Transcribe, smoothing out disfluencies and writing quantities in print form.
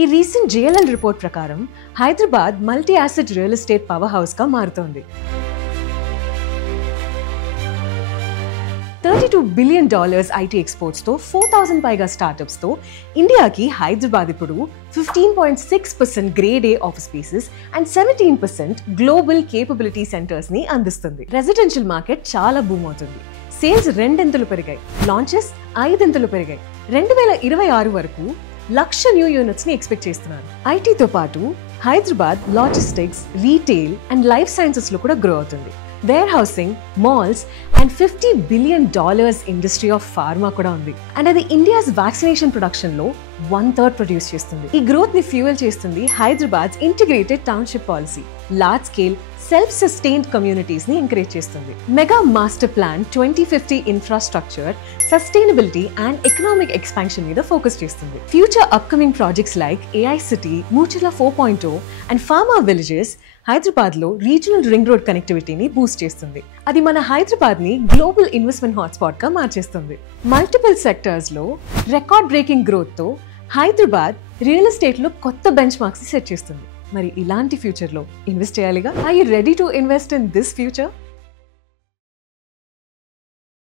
ఈ recent JLL report ప్రకారం Hyderabad multi asset real estate power house గా మారుతోంది. $32 billion IT exports తో 4,000 పైగా స్టార్టప్స్ తో ఇండియాకి హైదరాబాద్ ఇప్పుడు 15.6% grade A office spaces and 17% global capability centres ని అందిస్తుంది. రెసిడెన్షియల్ మార్కెట్ చాలా బూమ్ అవుతుంది. సేల్స్ రెండింతలు పెరిగాయి, లాంచెస్ 5 పెరిగాయి. 2026 వరకు 1,00,000 న్యూ యూనిట్స్ ని ఎక్స్పెక్ట్ చేస్తున్నారు. ఐటీతో పాటు Hyderabad logistics, retail and life sciences లో కూడా గ్రో అవుతుంది. Warehousing, malls and $50 billion industry of pharma కూడా ఉంది. అండ్ అది ఇండియాస్ వ్యాక్సినేషన్ ప్రొడక్షన్ లో 1/3 ప్రొడ్యూస్ చేస్తుంది. ఈ గ్రోత్ ని ఫ్యూయల్ చేస్తుంది Hyderabad integrated township policy. Large scale self sustained communities ని ఎంకరేజ్ చేస్తుంది. Mega master plan 2050 infrastructure, sustainability and economic expansion మీద ఫోకస్ చేస్తుంది. Future upcoming projects like AI city, Mucherla 4.0 and pharma villages Hyderabad లో రీజనల్ రింగ్ రోడ్ కనెక్టివిటీని boost చేస్తుంది. అది మన హైదరాబాద్ ని గ్లోబల్ ఇన్వెస్ట్మెంట్ హాట్స్పాట్ గా మార్చేస్తుంది. మల్టిపుల్ సెక్టర్స్ లో రికార్డ్ బ్రేకింగ్ గ్రోత్ తో హైదరాబాద్ రియల్ ఎస్టేట్ లో కొత్త బెంచ్ మార్క్స్ సెట్ చేస్తుంది. మరి ఇలాంటి ఫ్యూచర్ లో ఇన్వెస్ట్ చేయాలిగా. Are you ready to invest in this future?